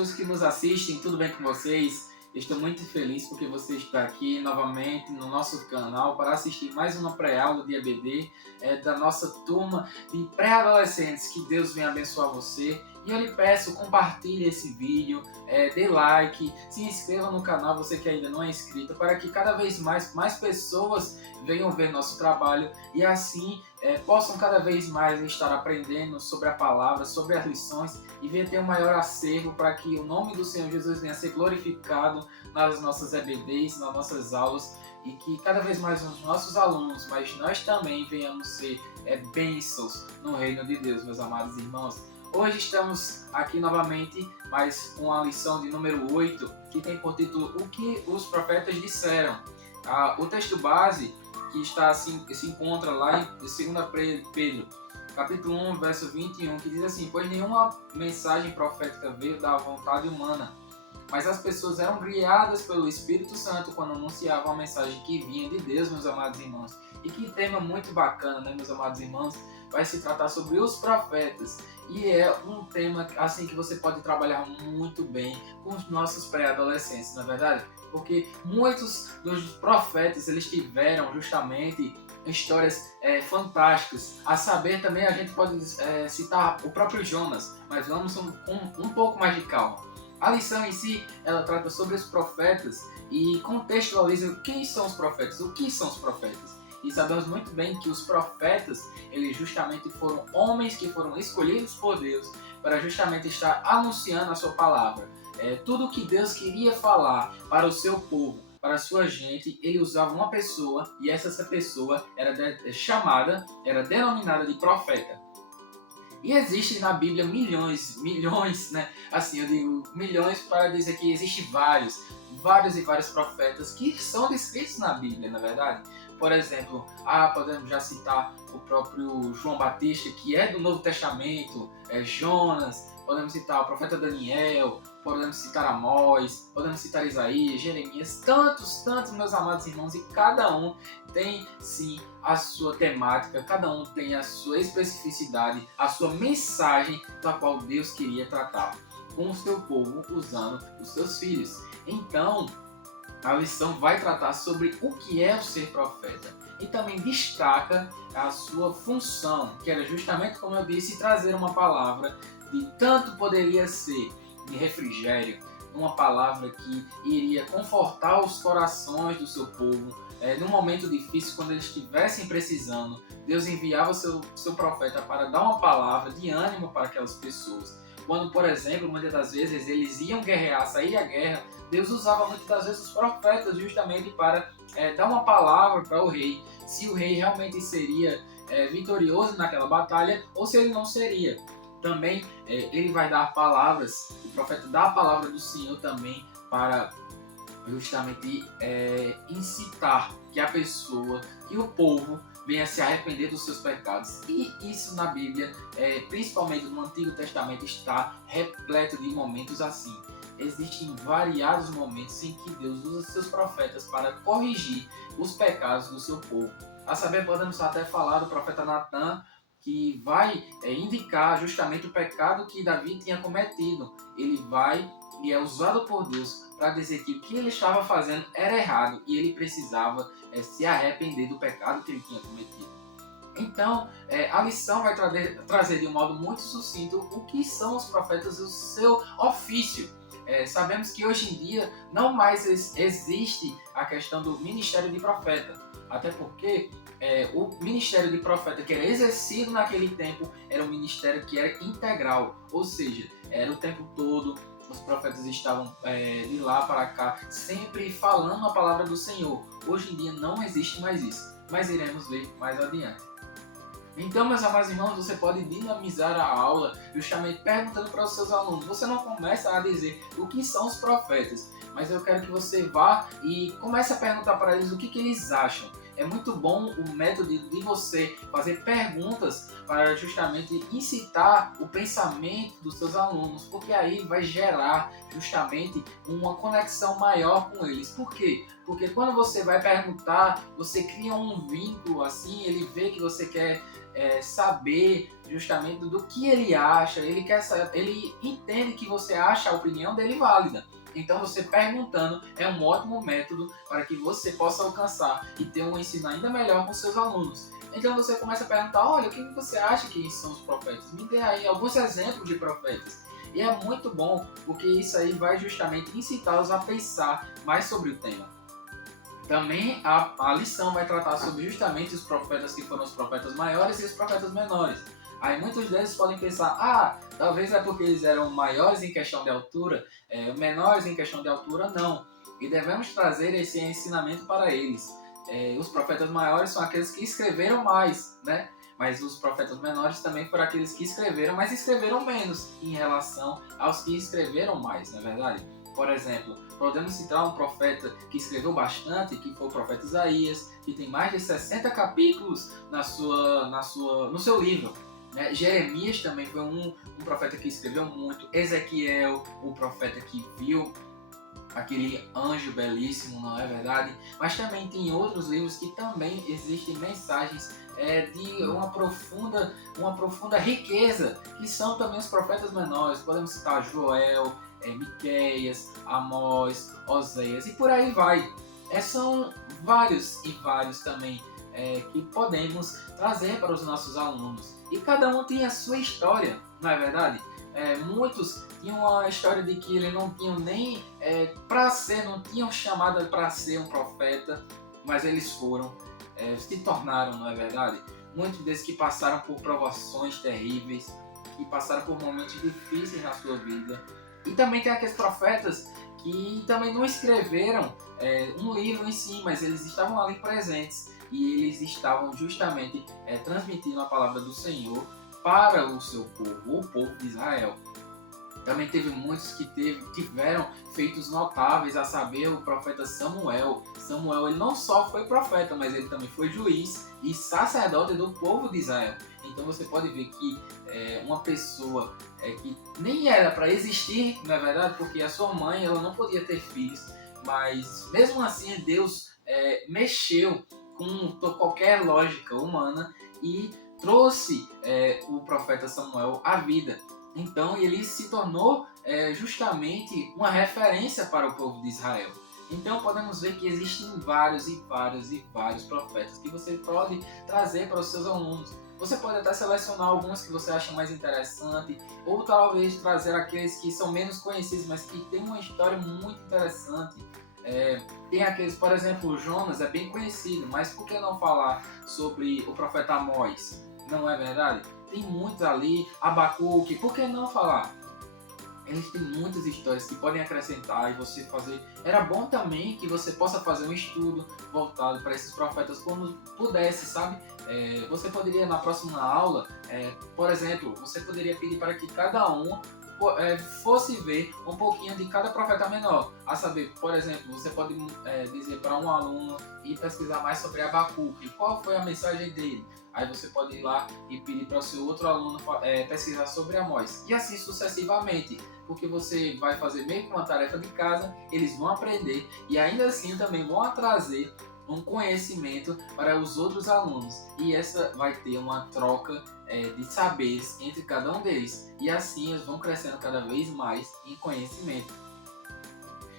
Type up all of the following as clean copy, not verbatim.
pessoas que nos assistem, tudo bem com vocês? Estou muito feliz porque você está aqui novamente no nosso canal para assistir mais uma pré-aula de EBD da nossa turma de pré-adolescentes. Que Deus venha abençoar você. E eu lhe peço, compartilhe esse vídeo, dê like, se inscreva no canal, você que ainda não é inscrito, para que cada vez mais pessoas venham ver nosso trabalho e assim possam cada vez mais estar aprendendo sobre a palavra, sobre as lições e venha ter um maior acervo para que o nome do Senhor Jesus venha ser glorificado nas nossas EBDs, nas nossas aulas e que cada vez mais os nossos alunos, mas nós também venhamos ser bênçãos no reino de Deus, meus amados irmãos. Hoje estamos aqui novamente, mais com a lição de número 8, que tem por título O que os profetas disseram. O texto base que se encontra lá em 2 Pedro, capítulo 1, verso 21, que diz assim: pois nenhuma mensagem profética veio da vontade humana, mas as pessoas eram guiadas pelo Espírito Santo quando anunciavam a mensagem que vinha de Deus, meus amados irmãos. E que tema muito bacana, né, meus amados irmãos? Vai se tratar sobre os profetas. E é um tema assim que você pode trabalhar muito bem com os nossos pré-adolescentes, não é verdade? Porque muitos dos profetas, eles tiveram justamente histórias fantásticas. A saber também a gente pode citar o próprio Jonas, mas vamos com um pouco mais de calma. A lição em si, ela trata sobre os profetas e contextualiza quem são os profetas, o que são os profetas. E sabemos muito bem que os profetas, eles justamente foram homens que foram escolhidos por Deus para justamente estar anunciando a sua palavra. Tudo que Deus queria falar para o seu povo, para a sua gente, ele usava uma pessoa e essa pessoa era era denominada de profeta. E existem na Bíblia milhões, né? Assim, eu digo milhões para dizer que existem vários e vários profetas que são descritos na Bíblia, na verdade. Por exemplo, podemos já citar o próprio João Batista, que é do Novo Testamento, Jonas, podemos citar o profeta Daniel, podemos citar Amós, podemos citar Isaías, Jeremias, tantos, meus amados irmãos, e cada um tem sim a sua temática, cada um tem a sua especificidade, a sua mensagem da qual Deus queria tratar com o seu povo usando os seus filhos. Então, a lição vai tratar sobre o que é o ser profeta e também destaca a sua função, que era justamente, como eu disse, trazer uma palavra de tanto poderia ser de refrigério, uma palavra que iria confortar os corações do seu povo. Num momento difícil, quando eles estivessem precisando, Deus enviava o seu profeta para dar uma palavra de ânimo para aquelas pessoas. Quando, por exemplo, muitas das vezes eles iam guerrear, sair à guerra, Deus usava muitas das vezes os profetas justamente para dar uma palavra para o rei, se o rei realmente seria vitorioso naquela batalha ou se ele não seria. Também ele vai dar palavras, o profeta dá a palavra do Senhor também para justamente incitar que a pessoa, que o povo venha se arrepender dos seus pecados. E isso na Bíblia, principalmente no Antigo Testamento, está repleto de momentos assim. Existem variados momentos em que Deus usa seus profetas para corrigir os pecados do seu povo. A saber, podemos até falar do profeta Natan, que vai indicar justamente o pecado que Davi tinha cometido. Ele vai e é usado por Deus para dizer que o que ele estava fazendo era errado e ele precisava se arrepender do pecado que ele tinha cometido. Então, a lição vai trazer de um modo muito sucinto o que são os profetas e o seu ofício. Sabemos que hoje em dia não mais existe a questão do ministério de profeta, até porque o ministério de profeta que era exercido naquele tempo era um ministério que era integral, ou seja, era o tempo todo. Os profetas estavam de lá para cá, sempre falando a palavra do Senhor. Hoje em dia não existe mais isso, mas iremos ver mais adiante. Então, meus amados irmãos, você pode dinamizar a aula justamente perguntando para os seus alunos. Você não começa a dizer o que são os profetas, mas eu quero que você vá e comece a perguntar para eles o que eles acham. é muito bom o método de você fazer perguntas para justamente incitar o pensamento dos seus alunos, porque aí vai gerar justamente uma conexão maior com eles. Por quê? Porque quando você vai perguntar, você cria um vínculo assim, ele vê que você quer saber justamente do que ele acha, ele quer saber, ele entende que você acha a opinião dele válida. Então você perguntando é um ótimo método para que você possa alcançar e ter um ensino ainda melhor com seus alunos. Então você começa a perguntar, olha, o que você acha que são os profetas? Me dê aí alguns exemplos de profetas. E é muito bom, porque isso aí vai justamente incitá-los a pensar mais sobre o tema. Também a lição vai tratar sobre justamente os profetas que foram os profetas maiores e os profetas menores. Aí muitos deles podem pensar, talvez é porque eles eram maiores em questão de altura, menores em questão de altura, não. E devemos trazer esse ensinamento para eles. Os profetas maiores são aqueles que escreveram mais, né? Mas os profetas menores também foram aqueles que escreveram, mas escreveram menos em relação aos que escreveram mais, não é verdade? Por exemplo, podemos citar um profeta que escreveu bastante, que foi o profeta Isaías, que tem mais de 60 capítulos no seu livro. Jeremias também foi um profeta que escreveu muito. Ezequiel, o profeta que viu aquele anjo belíssimo, não é verdade? Mas também tem outros livros que também existem mensagens de uma profunda riqueza, que são também os profetas menores. Podemos citar Joel, Miqueias, Amós, Oséias e por aí vai. São vários e vários também que podemos trazer para os nossos alunos. E cada um tem a sua história, não é verdade? Muitos tinham a história de que eles não tinham nem não tinham chamada para ser um profeta, mas eles foram, se tornaram, não é verdade? Muitos desses que passaram por provações terríveis, que passaram por momentos difíceis na sua vida. E também tem aqueles profetas que também não escreveram um livro em si, mas eles estavam ali presentes e eles estavam justamente transmitindo a palavra do Senhor para o seu povo, o povo de Israel. Também teve muitos que tiveram feitos notáveis, a saber, o profeta Samuel. Samuel, ele não só foi profeta, mas ele também foi juiz e sacerdote do povo de Israel. Então você pode ver que uma pessoa que nem era para existir, não é verdade? Porque a sua mãe, ela não podia ter filhos, mas mesmo assim Deus mexeu com qualquer lógica humana e trouxe o profeta Samuel à vida. Então ele se tornou justamente uma referência para o povo de Israel. Então podemos ver que existem vários e vários e vários profetas que você pode trazer para os seus alunos. Você pode até selecionar alguns que você acha mais interessante, ou talvez trazer aqueles que são menos conhecidos, mas que têm uma história muito interessante. Tem aqueles, por exemplo, o Jonas é bem conhecido, mas por que não falar sobre o profeta Amós? Não é verdade? Tem muitos ali, Abacuque, por que não falar? Eles têm muitas histórias que podem acrescentar e você fazer. Era bom também que você possa fazer um estudo voltado para esses profetas quando pudesse, sabe? Você poderia na próxima aula, por exemplo, você poderia pedir para que cada um fosse ver um pouquinho de cada profeta menor. A saber, por exemplo, você pode dizer para um aluno e pesquisar mais sobre Abacuque, qual foi a mensagem dele. Aí você pode ir lá e pedir para o seu outro aluno pesquisar sobre Amós. E assim sucessivamente, porque você vai fazer meio que uma tarefa de casa, eles vão aprender e ainda assim também vão trazer um conhecimento para os outros alunos. E essa vai ter uma troca de saberes entre cada um deles. E assim eles vão crescendo cada vez mais em conhecimento.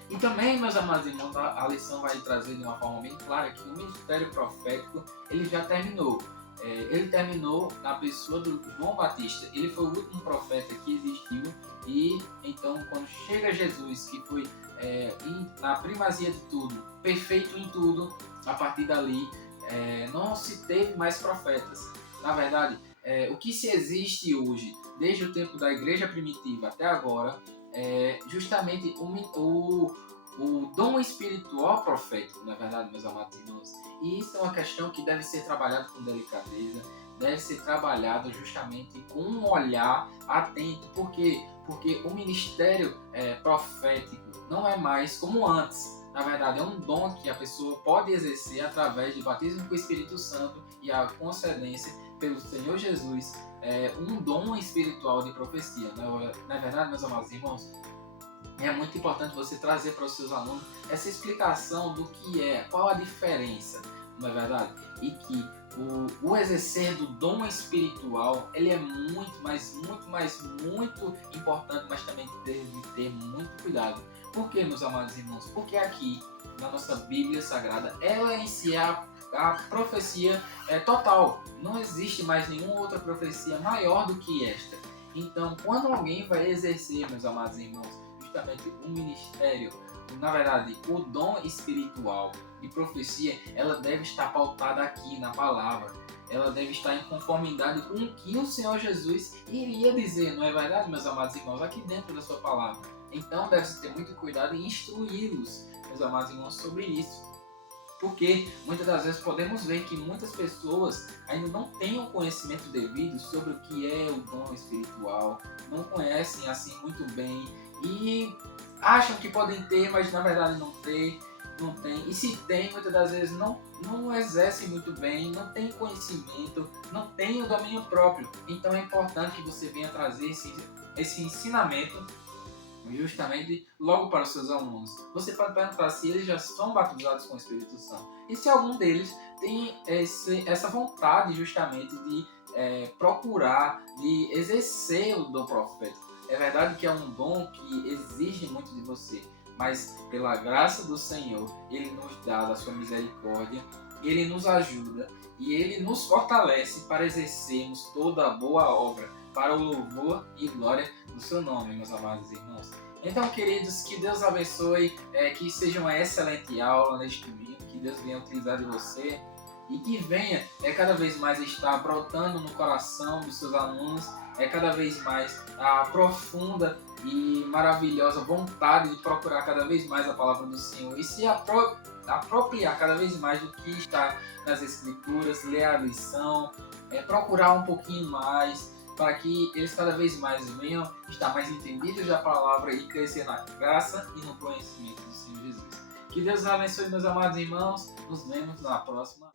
E também, meus amados irmãos, a lição vai trazer de uma forma bem clara que o ministério profético ele já terminou. Ele terminou na pessoa do João Batista. Ele foi o último profeta que existiu e então quando chega Jesus, que foi na primazia de tudo, perfeito em tudo, a partir dali não se teve mais profetas. Na verdade, o que se existe hoje, desde o tempo da igreja primitiva até agora, é justamente o dom espiritual profético, na verdade, meus amados irmãos. E isso é uma questão que deve ser trabalhada com delicadeza, deve ser trabalhado justamente com um olhar atento. Por quê? Porque o ministério profético não é mais como antes. Na verdade, é um dom que a pessoa pode exercer através de batismo com o Espírito Santo e a concedência pelo Senhor Jesus, um dom espiritual de profecia. Na verdade, meus amados irmãos, é muito importante você trazer para os seus alunos essa explicação do que é, qual a diferença, não é verdade? E que o exercer do dom espiritual, ele é muito importante, mas também deve ter muito cuidado. Por quê, meus amados irmãos? Porque aqui, na nossa Bíblia Sagrada, ela em si é a profecia total. Não existe mais nenhuma outra profecia maior do que esta. Então, quando alguém vai exercer, meus amados irmãos, justamente o ministério, na verdade, o dom espiritual de profecia, ela deve estar pautada aqui na palavra. Ela deve estar em conformidade com o que o Senhor Jesus iria dizer, não é verdade, meus amados irmãos? Aqui dentro da sua palavra. Então, deve-se ter muito cuidado em instruí-los, meus amados irmãos, sobre isso. Porque muitas das vezes podemos ver que muitas pessoas ainda não têm o conhecimento devido sobre o que é o dom espiritual, não conhecem assim muito bem e acham que podem ter, mas na verdade não tem. E se tem, muitas das vezes não exercem muito bem, não tem conhecimento, não tem o domínio próprio. Então é importante que você venha trazer esse ensinamento justamente logo para os seus alunos. Você pode perguntar se eles já são batizados com o Espírito Santo e se algum deles tem essa vontade justamente de procurar, de exercer o dom profético. É verdade que é um dom que exige muito de você, mas pela graça do Senhor, Ele nos dá da sua misericórdia, Ele nos ajuda e Ele nos fortalece para exercermos toda a boa obra para o louvor e glória do seu nome, meus amados irmãos. Então, queridos, que Deus abençoe, que seja uma excelente aula neste domingo, que Deus venha utilizar de você e que venha cada vez mais estar brotando no coração dos seus alunos, cada vez mais a profunda e maravilhosa vontade de procurar cada vez mais a palavra do Senhor e se apropriar cada vez mais do que está nas Escrituras, ler a lição, procurar um pouquinho mais, para que eles cada vez mais venham estar mais entendidos da palavra e crescer na graça e no conhecimento do Senhor Jesus. Que Deus abençoe, meus amados irmãos. Nos vemos na próxima.